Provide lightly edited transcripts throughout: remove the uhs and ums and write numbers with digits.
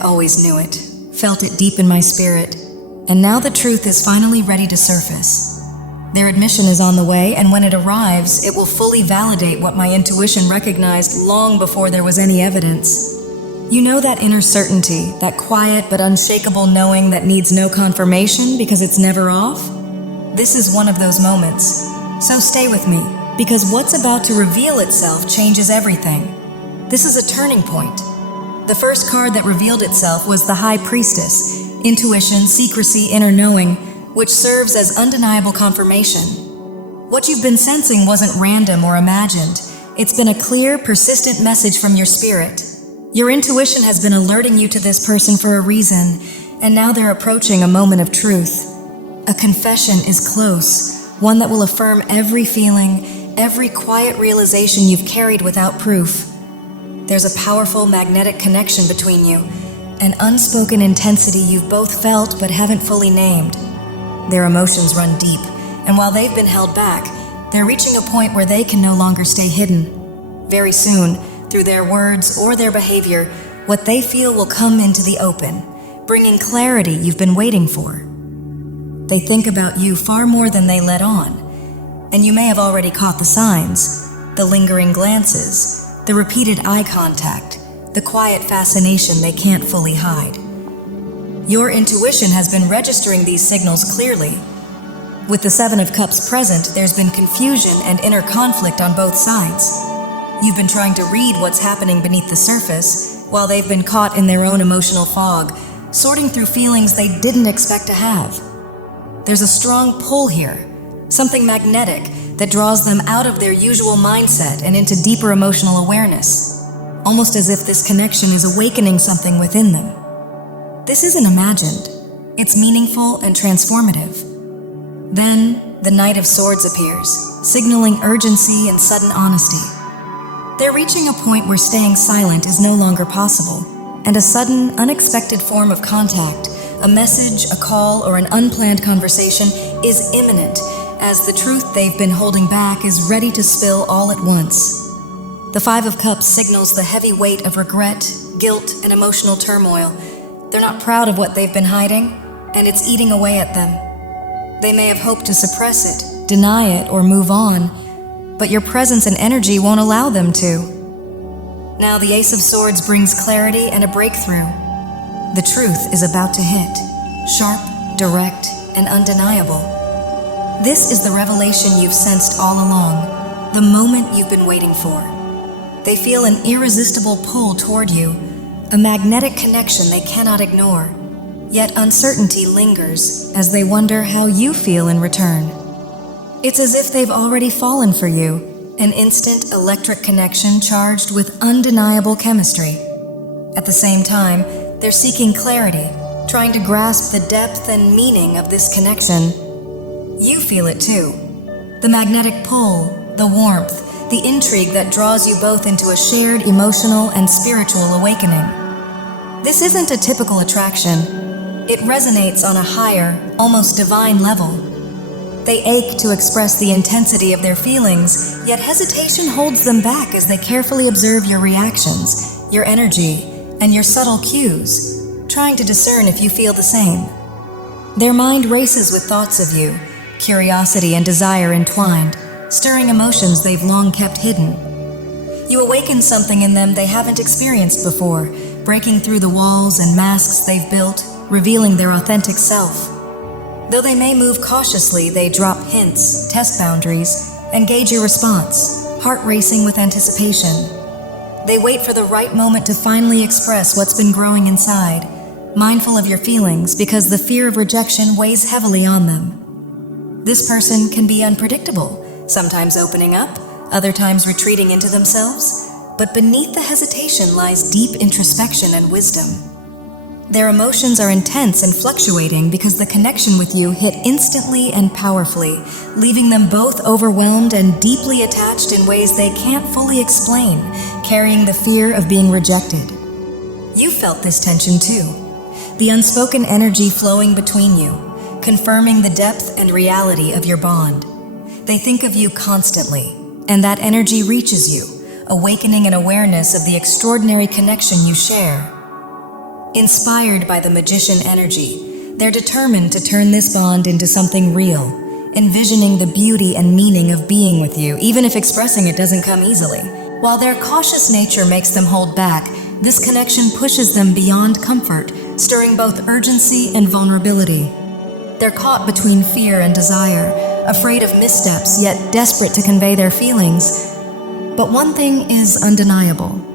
always knew it, felt it deep in my spirit, and now the truth is finally ready to surface. Their admission is on the way, and when it arrives, it will fully validate what my intuition recognized long before there was any evidence. You know that inner certainty, that quiet but unshakable knowing that needs no confirmation because it's never off? This is one of those moments. So stay with me, because what's about to reveal itself changes everything. This is a turning point. The first card that revealed itself was the High Priestess, intuition, secrecy, inner knowing, which serves as undeniable confirmation. What you've been sensing wasn't random or imagined. It's been a clear, persistent message from your spirit. Your intuition has been alerting you to this person for a reason, and now they're approaching a moment of truth. A confession is close, one that will affirm every feeling, every quiet realization you've carried without proof. There's a powerful magnetic connection between you, an unspoken intensity you've both felt but haven't fully named. Their emotions run deep, and while they've been held back, they're reaching a point where they can no longer stay hidden. Very soon, through their words or their behavior, what they feel will come into the open, bringing clarity you've been waiting for. They think about you far more than they let on, and you may have already caught the signs, the lingering glances, the repeated eye contact, the quiet fascination they can't fully hide. Your intuition has been registering these signals clearly. With the Seven of Cups present, there's been confusion and inner conflict on both sides. You've been trying to read what's happening beneath the surface, while they've been caught in their own emotional fog, sorting through feelings they didn't expect to have. There's a strong pull here, something magnetic that draws them out of their usual mindset and into deeper emotional awareness, almost as if this connection is awakening something within them. This isn't imagined. It's meaningful and transformative. Then, the Knight of Swords appears, signaling urgency and sudden honesty. They're reaching a point where staying silent is no longer possible, and a sudden, unexpected form of contact, a message, a call, or an unplanned conversation is imminent, as the truth they've been holding back is ready to spill all at once. The Five of Cups signals the heavy weight of regret, guilt, and emotional turmoil. They're not proud of what they've been hiding, and it's eating away at them. They may have hoped to suppress it, deny it, or move on, but your presence and energy won't allow them to. Now the Ace of Swords brings clarity and a breakthrough. The truth is about to hit, sharp, direct, and undeniable. This is the revelation you've sensed all along, the moment you've been waiting for. They feel an irresistible pull toward you, a magnetic connection they cannot ignore. Yet uncertainty lingers as they wonder how you feel in return. It's as if they've already fallen for you, an instant electric connection charged with undeniable chemistry. At the same time, they're seeking clarity, trying to grasp the depth and meaning of this connection. You feel it too. The magnetic pull, the warmth, the intrigue that draws you both into a shared emotional and spiritual awakening. This isn't a typical attraction. It resonates on a higher, almost divine level. They ache to express the intensity of their feelings, yet hesitation holds them back as they carefully observe your reactions, your energy, and your subtle cues, trying to discern if you feel the same. Their mind races with thoughts of you, curiosity and desire entwined, stirring emotions they've long kept hidden. You awaken something in them they haven't experienced before, breaking through the walls and masks they've built, revealing their authentic self. Though they may move cautiously, they drop hints, test boundaries, and gauge your response, heart racing with anticipation. They wait for the right moment to finally express what's been growing inside, mindful of your feelings because the fear of rejection weighs heavily on them. This person can be unpredictable, sometimes opening up, other times retreating into themselves, but beneath the hesitation lies deep introspection and wisdom. Their emotions are intense and fluctuating because the connection with you hit instantly and powerfully, leaving them both overwhelmed and deeply attached in ways they can't fully explain, carrying the fear of being rejected. You felt this tension too, the unspoken energy flowing between you, confirming the depth and reality of your bond. They think of you constantly, and that energy reaches you, awakening an awareness of the extraordinary connection you share. Inspired by the magician energy, they're determined to turn this bond into something real, envisioning the beauty and meaning of being with you, even if expressing it doesn't come easily. While their cautious nature makes them hold back, this connection pushes them beyond comfort, stirring both urgency and vulnerability. They're caught between fear and desire, afraid of missteps, yet desperate to convey their feelings. But one thing is undeniable.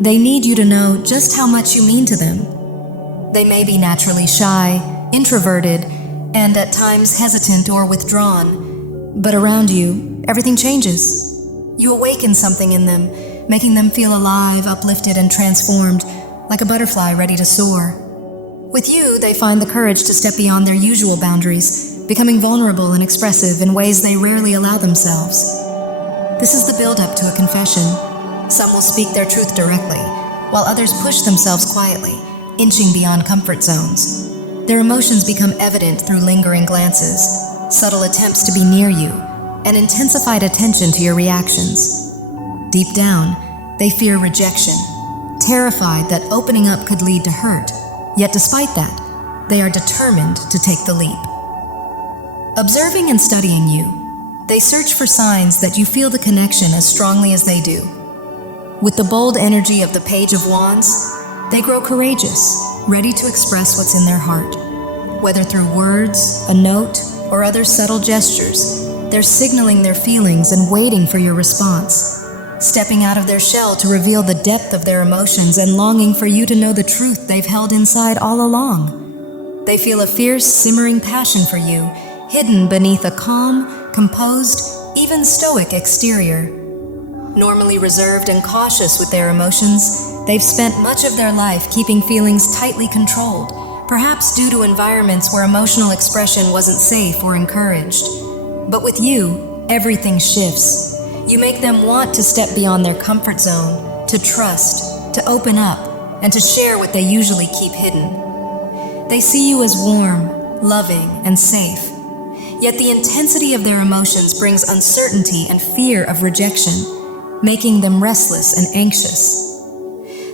They need you to know just how much you mean to them. They may be naturally shy, introverted, and at times hesitant or withdrawn. But around you, everything changes. You awaken something in them, making them feel alive, uplifted, and transformed, like a butterfly ready to soar. With you, they find the courage to step beyond their usual boundaries, becoming vulnerable and expressive in ways they rarely allow themselves. This is the build-up to a confession. Some will speak their truth directly, while others push themselves quietly, inching beyond comfort zones. Their emotions become evident through lingering glances, subtle attempts to be near you, and intensified attention to your reactions. Deep down, they fear rejection, terrified that opening up could lead to hurt. Yet despite that, they are determined to take the leap. Observing and studying you, they search for signs that you feel the connection as strongly as they do. With the bold energy of the Page of Wands, they grow courageous, ready to express what's in their heart. Whether through words, a note, or other subtle gestures, they're signaling their feelings and waiting for your response. Stepping out of their shell to reveal the depth of their emotions and longing for you to know the truth they've held inside all along. They feel a fierce, simmering passion for you, hidden beneath a calm, composed, even stoic exterior. Normally reserved and cautious with their emotions, they've spent much of their life keeping feelings tightly controlled, perhaps due to environments where emotional expression wasn't safe or encouraged. But with you, everything shifts. You make them want to step beyond their comfort zone, to trust, to open up, and to share what they usually keep hidden. They see you as warm, loving, and safe. Yet the intensity of their emotions brings uncertainty and fear of rejection, making them restless and anxious.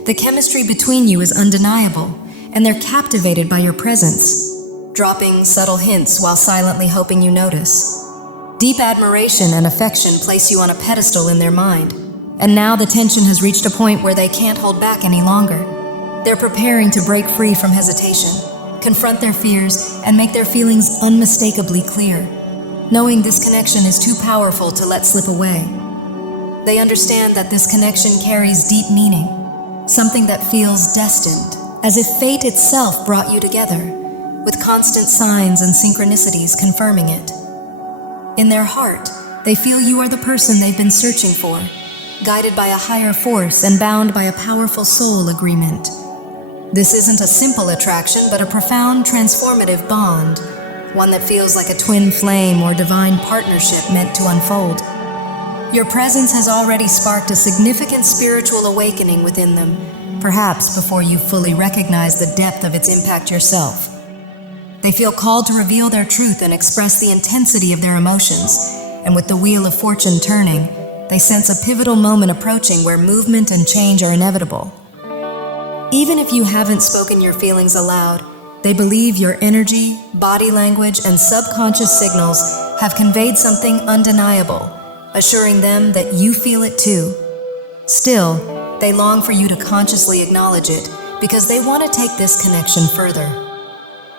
The chemistry between you is undeniable, and they're captivated by your presence, dropping subtle hints while silently hoping you notice. Deep admiration and affection place you on a pedestal in their mind, and now the tension has reached a point where they can't hold back any longer. They're preparing to break free from hesitation, confront their fears, and make their feelings unmistakably clear, knowing this connection is too powerful to let slip away. They understand that this connection carries deep meaning, something that feels destined, as if fate itself brought you together, with constant signs and synchronicities confirming it. In their heart, they feel you are the person they've been searching for, guided by a higher force and bound by a powerful soul agreement. This isn't a simple attraction, but a profound, transformative bond, one that feels like a twin flame or divine partnership meant to unfold. Your presence has already sparked a significant spiritual awakening within them, perhaps before you fully recognize the depth of its impact yourself. They feel called to reveal their truth and express the intensity of their emotions, and with the wheel of fortune turning, they sense a pivotal moment approaching where movement and change are inevitable. Even if you haven't spoken your feelings aloud, they believe your energy, body language, and subconscious signals have conveyed something undeniable, assuring them that you feel it too. Still, they long for you to consciously acknowledge it because they want to take this connection further.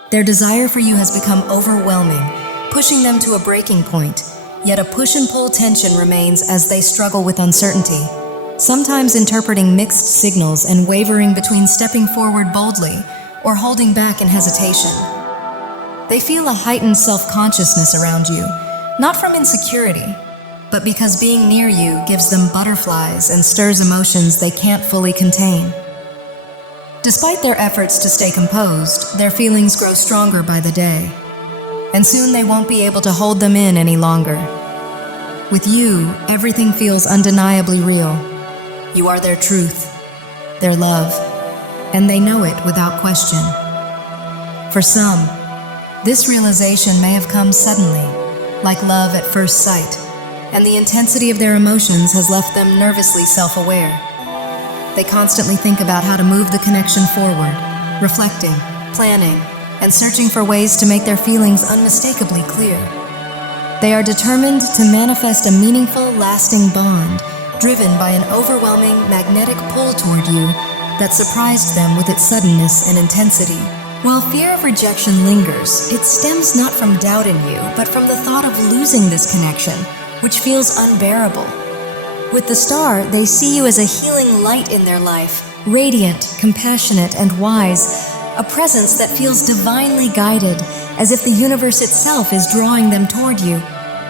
Their desire for you has become overwhelming, pushing them to a breaking point, yet a push and pull tension remains as they struggle with uncertainty, sometimes interpreting mixed signals and wavering between stepping forward boldly or holding back in hesitation. They feel a heightened self-consciousness around you, not from insecurity, but because being near you gives them butterflies and stirs emotions they can't fully contain. Despite their efforts to stay composed, their feelings grow stronger by the day, and soon they won't be able to hold them in any longer. With you, everything feels undeniably real. You are their truth, their love, and they know it without question. For some, this realization may have come suddenly, like love at first sight, and the intensity of their emotions has left them nervously self-aware. They constantly think about how to move the connection forward, reflecting, planning, and searching for ways to make their feelings unmistakably clear. They are determined to manifest a meaningful, lasting bond, driven by an overwhelming magnetic pull toward you that surprised them with its suddenness and intensity. While fear of rejection lingers, it stems not from doubt in you, but from the thought of losing this connection, which feels unbearable. With the star, they see you as a healing light in their life, radiant, compassionate, and wise, a presence that feels divinely guided, as if the universe itself is drawing them toward you.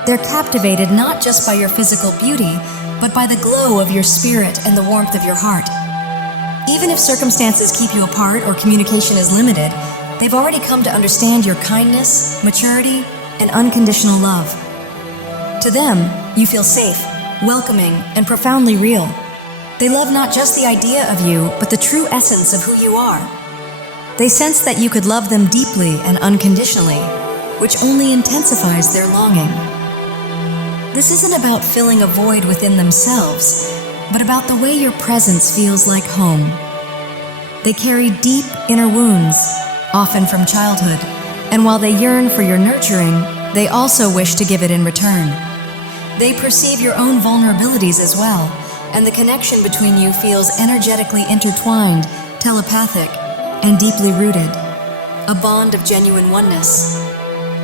They're captivated not just by your physical beauty, but by the glow of your spirit and the warmth of your heart. Even if circumstances keep you apart or communication is limited, they've already come to understand your kindness, maturity, and unconditional love. To them, you feel safe, welcoming, and profoundly real. They love not just the idea of you, but the true essence of who you are. They sense that you could love them deeply and unconditionally, which only intensifies their longing. This isn't about filling a void within themselves, but about the way your presence feels like home. They carry deep inner wounds, often from childhood, and while they yearn for your nurturing, they also wish to give it in return. They perceive your own vulnerabilities as well, and the connection between you feels energetically intertwined, telepathic, and deeply rooted, a bond of genuine oneness.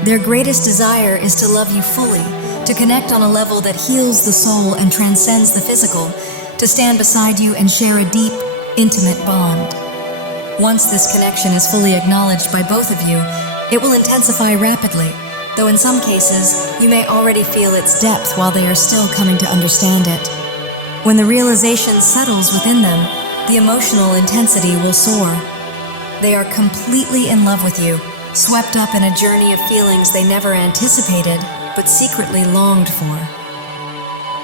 Their greatest desire is to love you fully, to connect on a level that heals the soul and transcends the physical, to stand beside you and share a deep, intimate bond. Once this connection is fully acknowledged by both of you, it will intensify rapidly, though in some cases, you may already feel its depth while they are still coming to understand it. When the realization settles within them, the emotional intensity will soar. They are completely in love with you, swept up in a journey of feelings they never anticipated, but secretly longed for.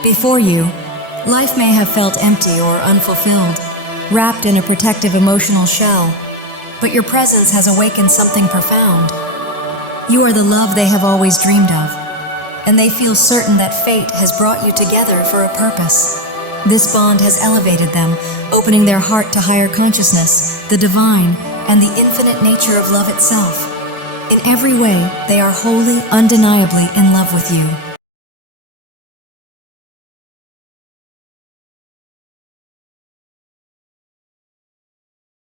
Before you, life may have felt empty or unfulfilled, wrapped in a protective emotional shell, but your presence has awakened something profound. You are the love they have always dreamed of, and they feel certain that fate has brought you together for a purpose. This bond has elevated them, opening their heart to higher consciousness, the divine, and the infinite nature of love itself. In every way, they are wholly, undeniably in love with you.